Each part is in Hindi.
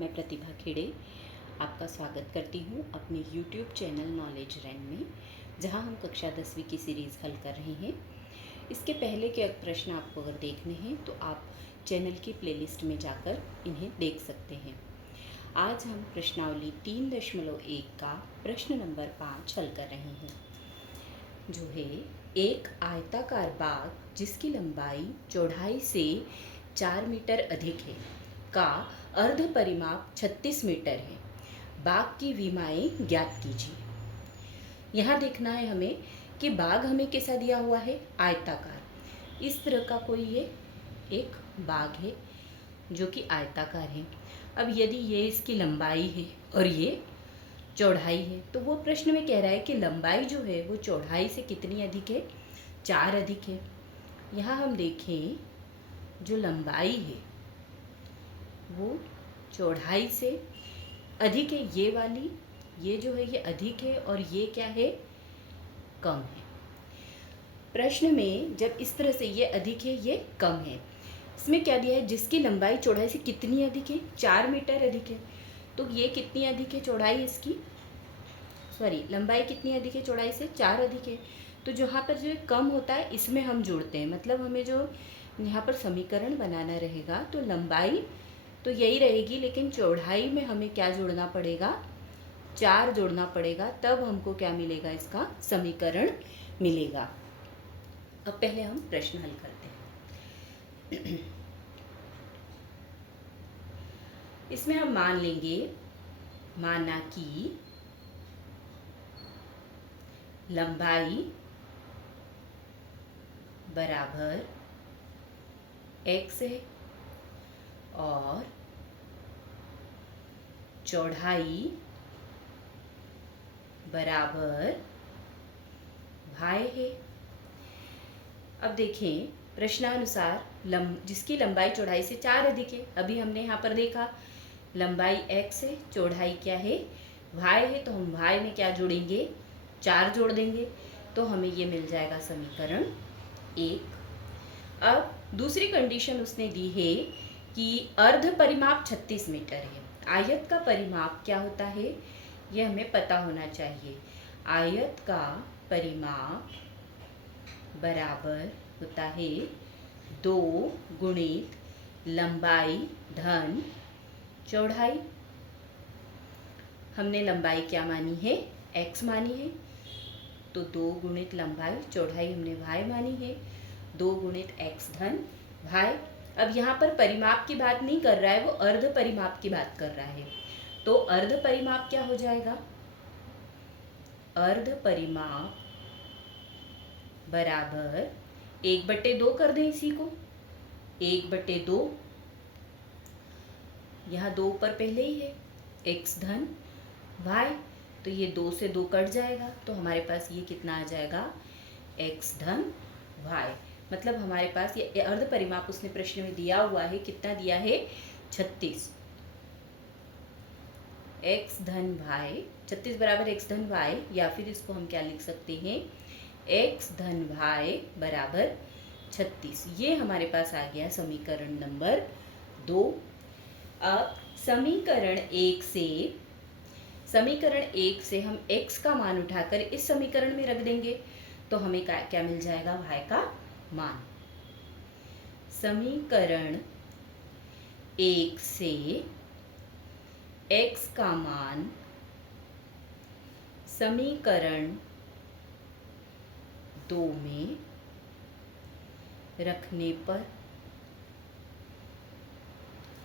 मैं प्रतिभा खेड़े आपका स्वागत करती हूँ अपने YouTube चैनल नॉलेज रैन में, जहाँ हम कक्षा 10वीं की सीरीज़ हल कर रहे हैं। इसके पहले के प्रश्न आपको अगर देखने हैं तो आप चैनल की प्लेलिस्ट में जाकर इन्हें देख सकते हैं। आज हम प्रश्नावली 3.1 का प्रश्न नंबर 5 हल कर रहे हैं, जो है एक आयताकार बाग जिसकी लंबाई चौड़ाई से 4 मीटर अधिक है का अर्ध परिमाप 36 मीटर है। बाग की विमाएं ज्ञात कीजिए। यहाँ देखना है हमें कि बाग हमें कैसा दिया हुआ है, आयताकार। इस तरह का कोई ये एक बाग है जो कि आयताकार है। अब यदि ये इसकी लंबाई है और ये चौड़ाई है, तो वो प्रश्न में कह रहा है कि लंबाई जो है वो चौड़ाई से कितनी अधिक है, 4 अधिक है। यहाँ हम देखें, जो लंबाई है वो चौड़ाई से अधिक है, ये वाली, ये जो है ये अधिक है और ये क्या है, कम है। प्रश्न में जब इस तरह से ये अधिक है ये कम है, इसमें क्या दिया है, जिसकी लंबाई चौड़ाई से कितनी अधिक है, 4 मीटर अधिक है। तो ये कितनी अधिक है, चौड़ाई इसकी, सॉरी लंबाई कितनी अधिक है, चौड़ाई से 4 अधिक है। तो जहाँ पर जो कम होता है इसमें हम जोड़ते हैं, मतलब हमें जो यहाँ पर समीकरण बनाना रहेगा तो लंबाई तो यही रहेगी, लेकिन चौड़ाई में हमें क्या जोड़ना पड़ेगा, 4 जोड़ना पड़ेगा, तब हमको क्या मिलेगा, इसका समीकरण मिलेगा। अब पहले हम प्रश्न हल करते हैं। इसमें हम मान लेंगे, माना कि लंबाई बराबर x है और चौड़ाई बराबर y है। अब देखें प्रश्नानुसार जिसकी लंबाई चौड़ाई से 4 अधिक है, अभी हमने यहाँ पर देखा लंबाई x है, चौड़ाई क्या है, y है, तो हम y में क्या जोड़ेंगे, 4 जोड़ देंगे, तो हमें ये मिल जाएगा समीकरण 1। अब दूसरी कंडीशन उसने दी है कि अर्ध परिमाप 36 मीटर है। आयत का परिमाप क्या होता है, यह हमें पता होना चाहिए। आयत का परिमाप बराबर होता है 2 गुणित लंबाई धन चौड़ाई। हमने लंबाई क्या मानी है, x मानी है, तो 2 गुणित लंबाई, चौड़ाई हमने y मानी है, 2 गुणित x धन y। अब यहाँ पर परिमाप की बात नहीं कर रहा है, वो अर्ध परिमाप की बात कर रहा है। तो अर्ध परिमाप क्या हो जाएगा, अर्ध परिमाप बराबर 1/2 कर दें इसी को, 1/2, यहाँ 2 पर पहले ही है, x धन y, तो ये 2 से 2 कट जाएगा, तो हमारे पास ये कितना आ जाएगा, x धन y। मतलब हमारे पास ये अर्ध परिमाप उसने प्रश्न में दिया हुआ है, कितना दिया है, 36, x धन y, 36 बराबर x धन y, या फिर इसको हम क्या लिख सकते हैं, x धन y बराबर 36। ये हमारे पास आ गया समीकरण नंबर 2। अब समीकरण 1 से हम x का मान उठाकर इस समीकरण में रख देंगे, तो हमें क्या मिल जाएगा, y का मान। समीकरण 1 से x का मान समीकरण 2 में रखने पर,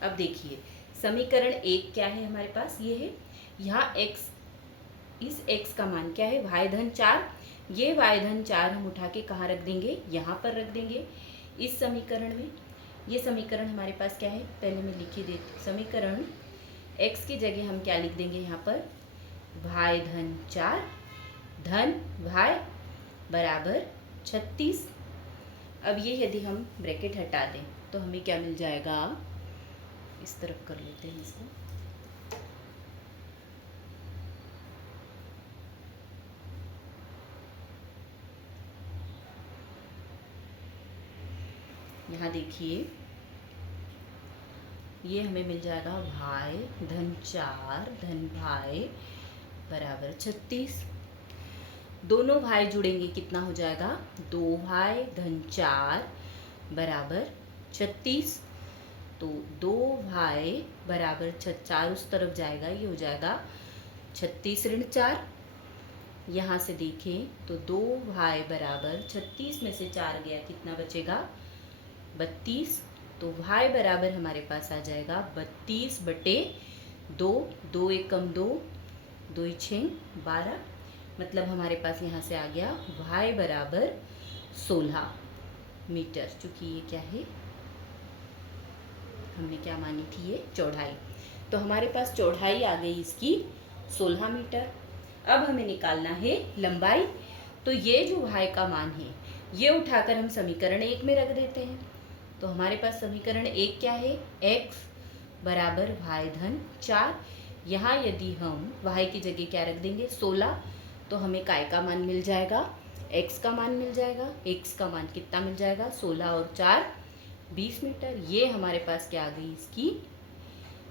अब देखिए समीकरण 1 क्या है हमारे पास, ये है, यहाँ x, इस x का मान क्या है, y धन 4, ये y धन 4 हम उठा के कहाँ रख देंगे, यहाँ पर रख देंगे इस समीकरण में। ये समीकरण हमारे पास क्या है, पहले मैं लिख ही देती, समीकरण x की जगह हम क्या लिख देंगे, यहाँ पर y धन 4 धन y बराबर 36। अब ये यदि हम ब्रैकेट हटा दें तो हमें क्या मिल जाएगा, इस तरफ कर लेते हैं इसको, यहाँ देखिए ये हमें मिल जाएगा भाई धन 4 धन भाई बराबर 36। दोनों भाई जुड़ेंगे कितना हो जाएगा, 2 भाई धन 4 बराबर 36। तो 2 भाई बराबर 4 उस तरफ जाएगा, ये हो जाएगा 36 ऋण 4। यहाँ से देखें तो 2 भाई बराबर 36 में से 4 गया, कितना बचेगा 32। तो भाई बराबर हमारे पास आ जाएगा 32/2। 2 एक कम 2, 2 6 12, मतलब हमारे पास यहाँ से आ गया भाई बराबर 16 मीटर। चूँकि ये क्या है, हमने क्या मानी थी, ये चौड़ाई। तो हमारे पास चौड़ाई आ गई इसकी 16 मीटर। अब हमें निकालना है लंबाई। तो ये जो भाई का मान है ये उठाकर हम समीकरण 1 में रख देते हैं। तो हमारे पास समीकरण 1 क्या है, x बराबर भाई धन 4। यहाँ यदि हम y की जगह क्या रख देंगे 16, तो हमें काय का मान मिल जाएगा, x का मान मिल जाएगा। x का मान कितना मिल जाएगा, 16 और 4 20 मीटर। ये हमारे पास क्या आ गई, इसकी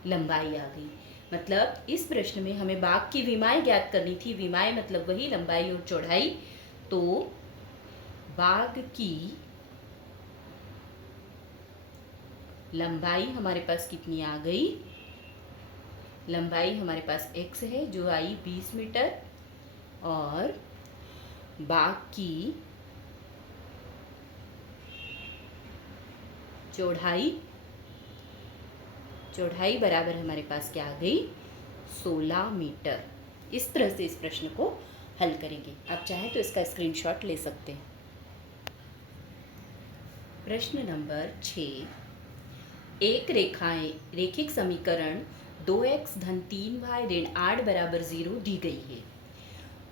लंबाई आ गई। मतलब इस प्रश्न में हमें बाग की विमाएं ज्ञात करनी थी। विमाएं मतलब वही लंबाई और चौड़ाई। तो बाग की लंबाई हमारे पास कितनी आ गई, लंबाई हमारे पास x है जो आई 20 मीटर, और बाग की चौड़ाई बराबर हमारे पास क्या आ गई, 16 मीटर। इस तरह से इस प्रश्न को हल करेंगे। आप चाहें तो इसका स्क्रीनशॉट ले सकते हैं। प्रश्न नंबर 6, एक रेखिक समीकरण 2x धन 3y ऋण 8 बराबर 0 दी गई है।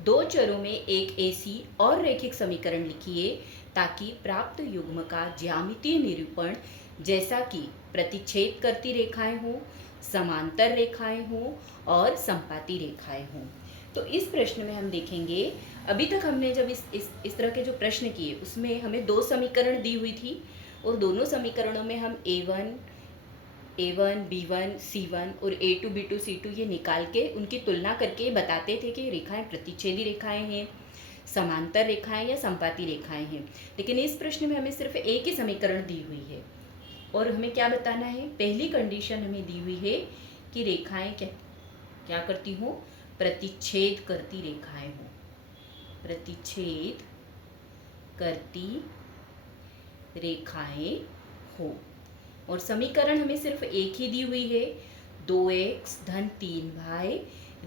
दो चरों में एक ऐसी और रेखिक समीकरण लिखिए ताकि प्राप्त युग्म का ज्यामितीय निरूपण, जैसा कि प्रतिच्छेद करती रेखाएं हों, समांतर रेखाएं हों और संपाती रेखाएं हों। तो इस प्रश्न में हम देखेंगे, अभी तक हमने जब इस तरह के जो प्रश्न किए उसमें हमें 2 समीकरण दी हुई थी, और दोनों समीकरणों में हम a1, b1, c1 और a2, b2, c2 ये निकाल के उनकी तुलना करके बताते थे कि रेखाएं प्रतिच्छेदी रेखाएं हैं, समांतर रेखाएं या संपाती रेखाएं हैं। लेकिन इस प्रश्न में हमें सिर्फ एक ही समीकरण दी हुई है, और हमें क्या बताना है, पहली कंडीशन हमें दी हुई है कि रेखाएं क्या करती हों, प्रतिच्छेद करती रेखाएं हों, प्रतिच्छेद करती रेखाएं हो। और समीकरण हमें सिर्फ एक ही दी हुई है, 2x धन 3y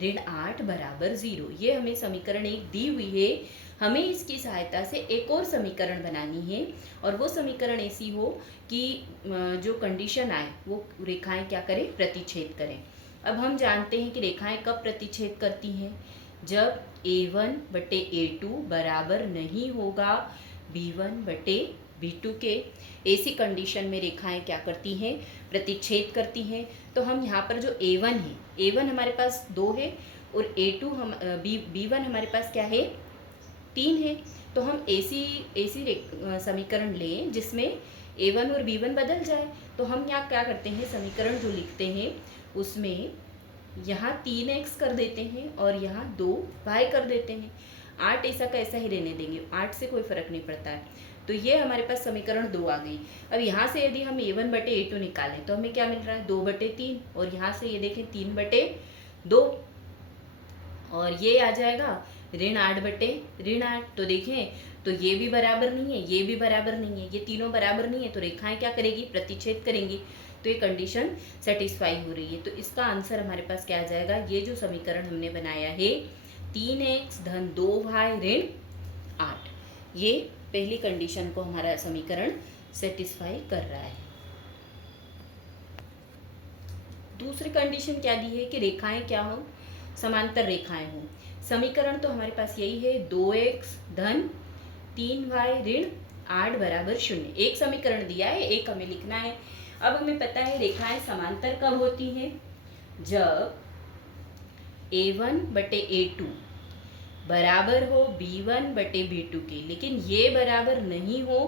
ऋण 8 बराबर 0। ये हमें समीकरण 1 दी हुई है। हमें इसकी सहायता से एक और समीकरण बनानी है, और वो समीकरण ऐसी हो कि जो कंडीशन आए वो रेखाएं क्या करें, प्रतिच्छेद करें। अब हम जानते हैं कि रेखाएं कब प्रतिच्छेद करती हैं, जब a1/a2 बराबर नहीं होगा b1/b2 के। ऐसी कंडीशन में रेखाएं क्या करती हैं, प्रतिच्छेद करती हैं। तो हम यहाँ पर जो a1 है, a1 हमारे पास 2 है, और a2 b1 हमारे पास क्या है, 3 है। तो हम ऐसी समीकरण लें जिसमें a1 और b1 बदल जाए। तो हम यहाँ क्या करते हैं, समीकरण जो लिखते हैं उसमें यहाँ 3x कर देते हैं और यहाँ 2y कर देते हैं। 8 ऐसा का ऐसा ही रहने देंगे, 8 से कोई फर्क नहीं पड़ता है। तो ये हमारे पास समीकरण 2 आ गई। अब यहाँ से यदि हम a1/a2 निकालें तो हमें क्या मिल रहा है, 2/3, और यहाँ से ये देखें 3/2, और ये आ जाएगा ऋण 8/8। तो देखें तो ये भी बराबर नहीं है, ये भी बराबर नहीं है, ये तीनों बराबर नहीं है। तो रेखाएं क्या करेगी, प्रतिच्छेद करेंगी। तो ये कंडीशन सेटिस्फाई हो रही है। तो इसका आंसर हमारे पास क्या आ जाएगा, ये जो समीकरण हमने बनाया है 3x धन 2y ऋण 8, ये पहली कंडीशन को हमारा समीकरण सेटिस्फाई कर रहा है। दूसरी कंडीशन क्या दी है कि रेखाएं क्या हो, समांतर रेखाएं हों। समीकरण तो हमारे पास यही है, 2x धन 3y ऋण 8 बराबर 0। एक समीकरण दिया है, एक हमें लिखना है। अब हमें पता है रेखाएं समांतर कब होती हैं, जब a1/a2 बराबर हो b1/b2 के, लेकिन ये बराबर नहीं हो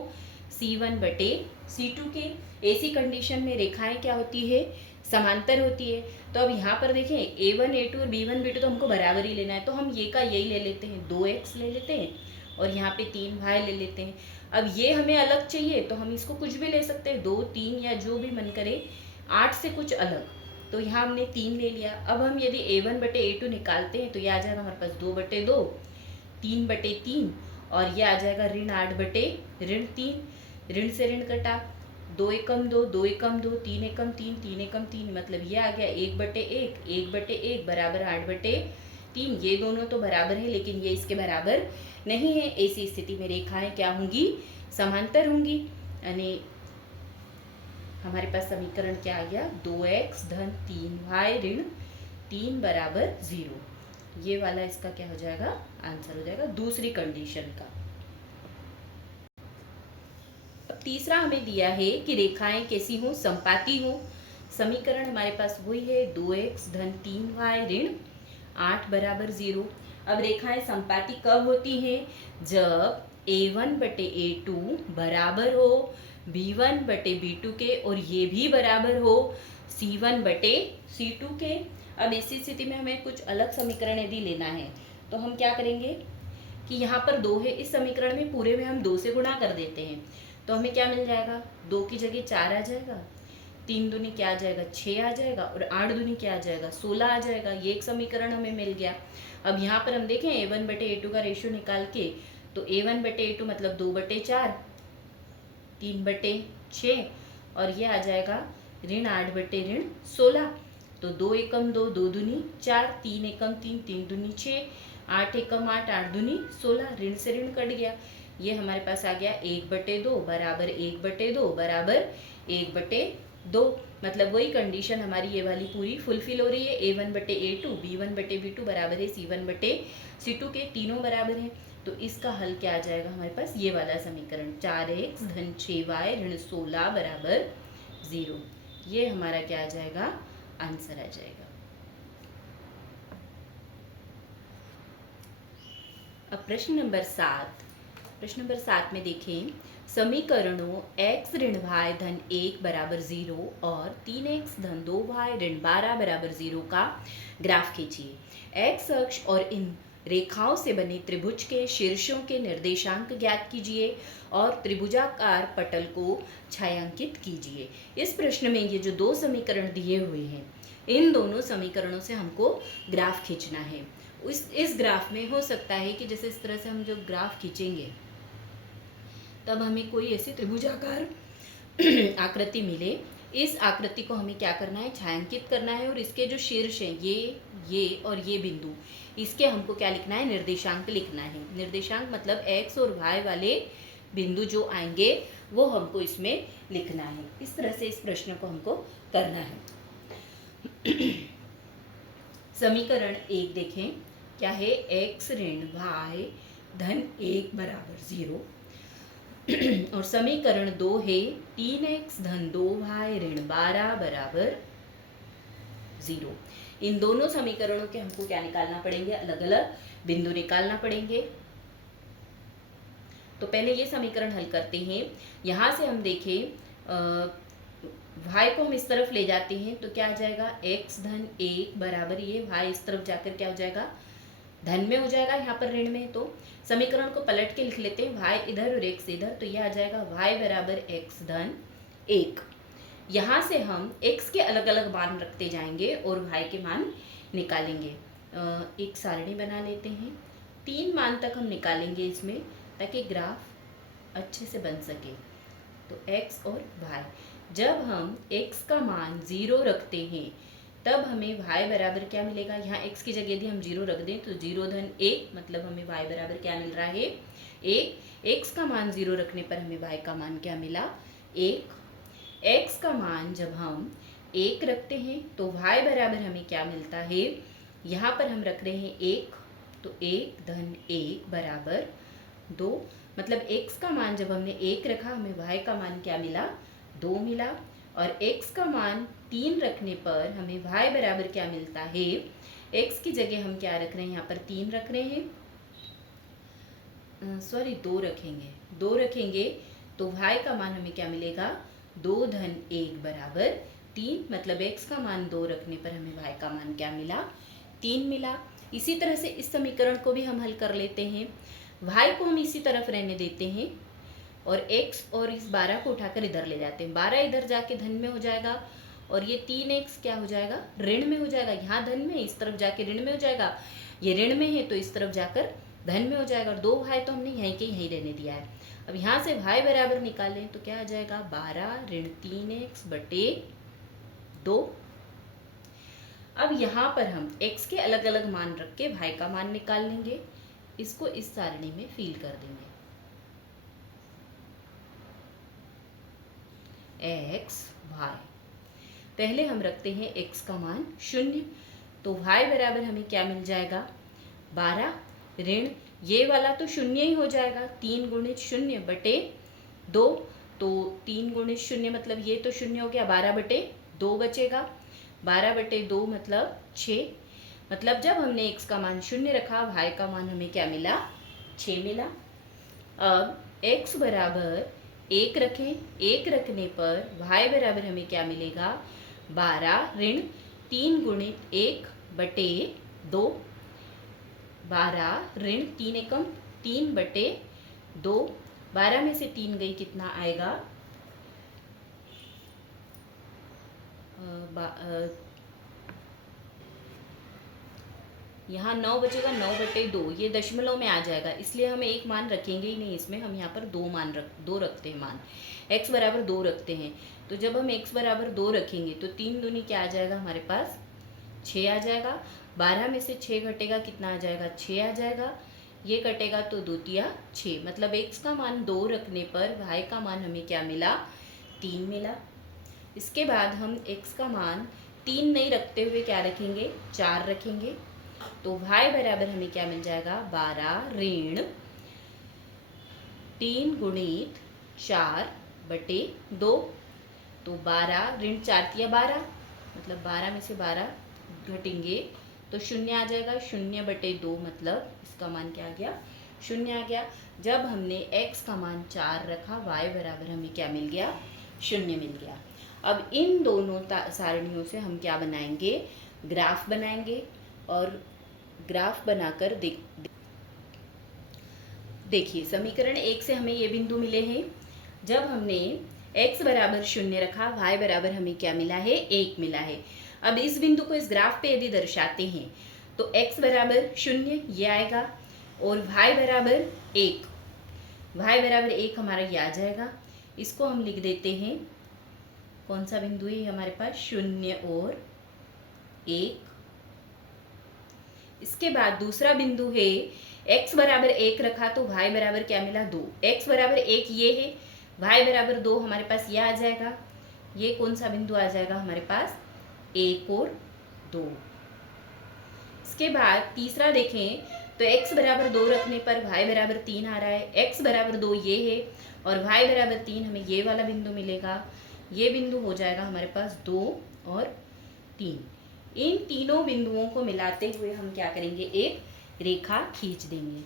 c1/c2 के। ऐसी कंडीशन में रेखाएं क्या होती है, समांतर होती है। तो अब यहाँ पर देखें A1 A2 और B1 B2 तो हमको बराबर ही लेना है, तो हम ये का यही ले लेते हैं, 2x ले लेते हैं और यहाँ पे 3y ले लेते हैं। अब ये हमें अलग चाहिए तो हम इसको कुछ भी ले सकते हैं, 2 3 या जो भी मन करे, 8 से कुछ अलग। तो यहाँ हमने 3 ले लिया। अब हम यदि A1 बटे A2 निकालते हैं तो ये आ जाएगा हमारे पास 2 बटे 2, 3 बटे 3 और ये आ जाएगा ऋण 8 बटे ऋण 3। ऋण से ऋण कटा, 2 एकम 2, 2 एकम 2, 3 एकम 3, 3 एकम 3, मतलब ये आ गया 1 बटे 1, 1 बटे 1 बराबर 8 बटे 3। ये दोनों तो बराबर है लेकिन ये इसके बराबर नहीं है। ऐसी स्थिति में रेखाएं क्या होंगी? समांतर होंगी। यानी हमारे पास समीकरण क्या आ गया? 2x धन 3y ऋण 3 बराबर 0। ये वाला इसका क्या हो जाएगा? आंसर हो जाएगा दूसरी कंडीशन का। अब तीसरा हमें दिया है कि रेखाएं कैसी हो? समपाती हो। समीकरण हमारे पास वही है, 2x धन 3y ऋण 8 बराबर 0। अब रेखाएं समपाती कब होती हैं? जब A1 बटे A2 बराबर हो B1 बटे B2 के और ये भी बराबर हो C1 बटे C2 के। अब ऐसी स्थिति में हमें कुछ अलग समीकरण यदि लेना है तो हम क्या करेंगे कि यहाँ पर 2 है, इस समीकरण में पूरे में हम 2 से गुणा कर देते हैं तो हमें क्या मिल जाएगा? 2 की जगह 4 आ जाएगा, 3 दूनी क्या आ जाएगा? 6 आ जाएगा और 8 दूनी क्या आ जाएगा? 16 आ जाएगा। ये एक समीकरण हमें मिल गया। अब यहाँ पर हम देखें A1 बटे A2 का रेशियो निकाल के, तो A1 बटे A2 मतलब 2 बटे 4, 3 बटे 6 और ये आ जाएगा ऋण 8 बटे ऋण 16। तो 2 एकम 2, 2 दूनी 4, 3 एकम 3, 3 दूनी 6, 8 एकम 8, 8 दूनी 16। ऋण से ऋण कट गया, ये हमारे पास आ गया 1 बटे 2 बराबर 1 बटे 2 बराबर 1 बटे 2। मतलब वही कंडीशन हमारी ये वाली पूरी फुलफिल हो रही है। A1 बटे A2, B1 बटे B2 बराबर है C1 बटे C2 के, तीनों बराबर हैं। तो इसका हल क्या आ जाएगा हमारे पास? ये वाला समीकरण, 4x धन 6y ऋण 16 बराबर 0। ये हमारा क्या आ जाएगा? आंसर आ जाएगा। अब प्रश्न नंबर 7। प्रश्न नंबर 7 में देखें, समीकरणों x ऋण y धन 1 बराबर 0 और 3x धन 2y ऋण 12 बराबर 0 का ग्राफ खींचिए। x अक्ष और इन रेखाओं से बने त्रिभुज के शीर्षों के निर्देशांक ज्ञात कीजिए और त्रिभुजाकार पटल को छायांकित कीजिए। इस प्रश्न में ये जो 2 समीकरण दिए हुए हैं, इन दोनों समीकरणों से हमको ग्राफ खींचना है। इस ग्राफ में हो सकता है कि जैसे इस तरह से हम जो ग्राफ खींचेंगे तब हमें कोई ऐसी त्रिभुजाकार आकृति मिले। इस आकृति को हमें क्या करना है? छायांकित करना है और इसके जो शीर्ष हैं, ये और ये बिंदु, इसके हमको क्या लिखना है? निर्देशांक लिखना है। निर्देशांक मतलब x और y वाले बिंदु जो आएंगे वो हमको इसमें लिखना है। इस तरह से इस प्रश्न को हमको करना है। समीकरण 1 देखें, क्या है? x ऋण y धन 1 बराबर 0 और समीकरण 2 है 3x धन 2y ऋण 12 बराबर 0। इन दोनों समीकरणों के हमको क्या निकालना पड़ेंगे? अलग अलग बिंदु निकालना पड़ेंगे। तो पहले ये समीकरण हल करते हैं। यहाँ से हम देखें y को हम इस तरफ ले जाते हैं तो क्या आ जाएगा? x धन 1 बराबर, ये y इस तरफ जाकर क्या हो जाएगा? धन में हो जाएगा, यहाँ पर ऋण में। तो समीकरण को पलट के लिख लेते हैं, y इधर और x इधर, तो यह आ जाएगा y बराबर x धन 1। यहाँ से हम x के अलग अलग मान रखते जाएंगे और y के मान निकालेंगे। एक सारणी बना लेते हैं, 3 मान तक हम निकालेंगे इसमें ताकि ग्राफ अच्छे से बन सके। तो x और y, जब हम x का मान 0 रखते हैं तब हमें y बराबर क्या मिलेगा? यहाँ x की जगह यदि हम 0 रख दें तो 0 धन 1, मतलब हमें y बराबर क्या मिल रहा है? 1। x का मान 0 रखने पर हमें y का मान क्या मिला? 1। x का मान जब हम 1 रखते हैं तो y बराबर हमें क्या मिलता है? यहाँ पर हम रख रहे हैं 1, तो 1 धन 1 बराबर 2। मतलब x का मान जब हमने 1 रखा, हमें y का मान क्या मिला? 2 मिला। और x का मान 3 रखने पर हमें y बराबर क्या मिलता है? x की जगह हम क्या रख रहे हैं? यहाँ पर 3 रख रहे हैं, सॉरी 2 रखेंगे, 2 रखेंगे तो y का मान हमें क्या मिलेगा? 2 धन 1 बराबर 3, मतलब x का मान 2 रखने पर हमें y का मान क्या मिला, 3 मिला। इसी तरह से इस समीकरण को भी हम हल कर लेते हैं। y को हम इसी तरफ रहने देते हैं और x और इस 12 को उठाकर इधर ले जाते हैं। 12 इधर जाके धन में हो जाएगा और ये 3x क्या हो जाएगा, ऋण में हो जाएगा। यहाँ धन में, इस तरफ जाके ऋण में हो जाएगा। ये ऋण में है तो इस तरफ जाकर धन में हो जाएगा। और 2y तो हमने यहीं के यहीं रहने दिया है। अब यहाँ से y बराबर निकालें तो क्या आ जाएगा, 12 ऋण 3x बटे 2। अब यहाँ पर हम x के अलग अलग मान रख के y का मान निकाल लेंगे। इसको इस सारणी में फिल कर देंगे। x y, पहले हम रखते हैं x का मान 0, तो y बराबर हमें क्या मिल जाएगा, 12 ऋण ये वाला तो 0 ही हो जाएगा, 3 गुणित 0 बटे 2, तो 3 गुणित 0 मतलब ये तो 0 हो गया, 12 बटे 2 बचेगा। 12 बटे 2 मतलब 6, मतलब जब हमने x का मान 0 रखा, y का मान हमें क्या मिला, 6 मिला। अब x बराबर 1 रखें, 1 रखने पर y बराबर हमें क्या मिलेगा, 12 ऋण 3 गुणित 1 बटे 2, 12 ऋण 3 एकम 3 बटे 2, 12 में से 3 गई, कितना आएगा, यहाँ 9 बचेगा, 9 बटे 2, ये दशमलव में आ जाएगा, इसलिए हम एक मान रखेंगे ही नहीं इसमें, हम यहाँ पर 2 रखते हैं मान, x बराबर 2 रखते हैं। तो जब हम x बराबर 2 रखेंगे तो 3 दूनी क्या आ जाएगा, हमारे पास 6 आ जाएगा। 12 में से 6 घटेगा, कितना आ जाएगा, 6 आ जाएगा। ये कटेगा तो 2 तिया 6, मतलब x का मान 2 रखने पर y का मान हमें क्या मिला, 3 मिला। इसके बाद हम x का मान 3 नहीं रखते हुए क्या रखेंगे, 4 रखेंगे, तो y बराबर हमें क्या मिल जाएगा, 12 ऋण 3 गुणित 4 बटे 2, तो 12 ऋण 4 तिया 12, मतलब 12 में से 12 घटेंगे तो 0 आ जाएगा, 0 बटे 2 मतलब इसका मान क्या आ गया, 0 आ गया। जब हमने x का मान 4 रखा, y बराबर हमें क्या मिल गया, 0 मिल गया। अब इन दोनों सारणियों से हम क्या बनाएंगे, ग्राफ बनाएंगे और ग्राफ बनाकर देखिए समीकरण 1 से हमें ये बिंदु मिले हैं। जब हमने x बराबर 0 रखा, y बराबर हमें क्या मिला है, 1 मिला है। अब इस बिंदु को इस ग्राफ पे यदि दर्शाते हैं तो x बराबर 0 ये आएगा और y बराबर 1, y बराबर 1 हमारा ये आ जाएगा। इसको हम लिख देते हैं, कौन सा बिंदु है हमारे पास, 0 और 1। इसके बाद दूसरा बिंदु है, x बराबर 1 रखा तो y बराबर क्या मिला, 2। x बराबर 1 ये है, y बराबर 2 हमारे पास ये आ जाएगा। ये कौन सा बिंदु आ जाएगा हमारे पास, 1 और 2। इसके बाद तीसरा देखें तो x बराबर 2 रखने पर y बराबर 3 आ रहा है, x बराबर 2 ये है और y बराबर 3, हमें ये वाला बिंदु मिलेगा। ये बिंदु हो जाएगा हमारे पास 2 और 3। इन तीनों बिंदुओं को मिलाते हुए हम क्या करेंगे, एक रेखा खींच देंगे।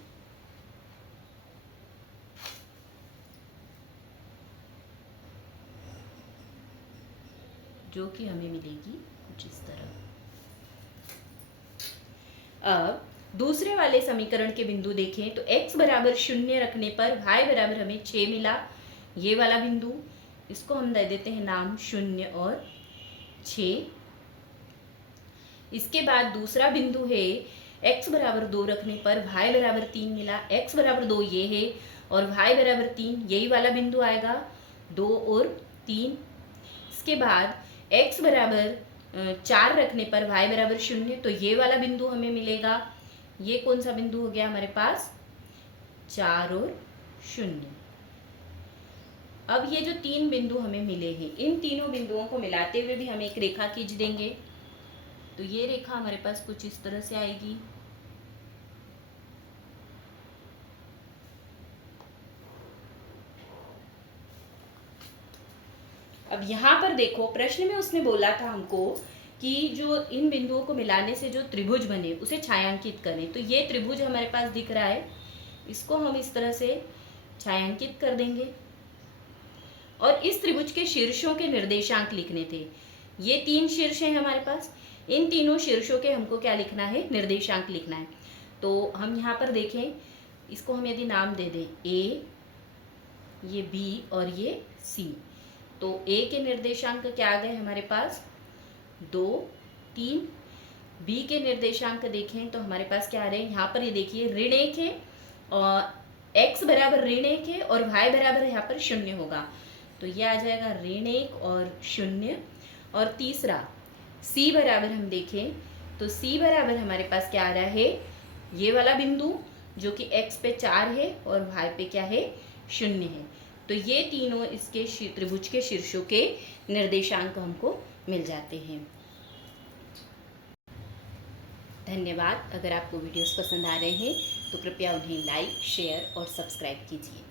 जो कि हमें मिलेगी कुछ इस तरह। अब दूसरे वाले समीकरण के बिंदु देखें तो x बराबर 0 रखने पर y बराबर हमें 6 मिला, ये वाला बिंदु, इसको हम दे देते हैं नाम 0 और 6। इसके बाद दूसरा बिंदु है, x बराबर 2 रखने पर y बराबर 3 मिला, x बराबर 2 ये है और y बराबर 3, यही वाला बिंदु आएगा, 2 और 3। इसके बाद x बराबर 4 रखने पर y बराबर 0, तो ये वाला बिंदु हमें मिलेगा। ये कौन सा बिंदु हो गया हमारे पास, 4 और 0। अब ये जो 3 बिंदु हमें मिले हैं, इन तीनों बिंदुओं को मिलाते हुए भी हम एक रेखा खींच देंगे। तो ये रेखा हमारे पास कुछ इस तरह से आएगी। अब यहाँ पर देखो, प्रश्न में उसने बोला था हमको कि जो इन बिंदुओं को मिलाने से जो त्रिभुज बने उसे छायांकित करें। तो ये त्रिभुज हमारे पास दिख रहा है, इसको हम इस तरह से छायांकित कर देंगे और इस त्रिभुज के शीर्षों के निर्देशांक लिखने थे। ये 3 शीर्ष हैं हमारे पास। इन तीनों शीर्षों के हमको क्या लिखना है, निर्देशांक लिखना है। तो हम यहाँ पर देखें, इसको हम यदि नाम दे दें ए, ये बी और ये सी, तो ए के निर्देशांक क्या आ गए हमारे पास 2, 3। बी के निर्देशांक देखें तो हमारे पास क्या आ रहे हैं, यहाँ पर ये देखिए ऋण 1 है और x बराबर ऋण 1 है और y बराबर यहाँ पर 0 होगा, तो ये आ जाएगा ऋण 1 और 0। और तीसरा c बराबर हम देखें तो c बराबर हमारे पास क्या आ रहा है, ये वाला बिंदु जो कि x पे 4 है और y पे क्या है 0 है। तो ये तीनों इसके त्रिभुज के शीर्षों के निर्देशांक हमको मिल जाते हैं। धन्यवाद। अगर आपको वीडियोस पसंद आ रहे हैं तो कृपया उन्हें लाइक, शेयर और सब्सक्राइब कीजिए।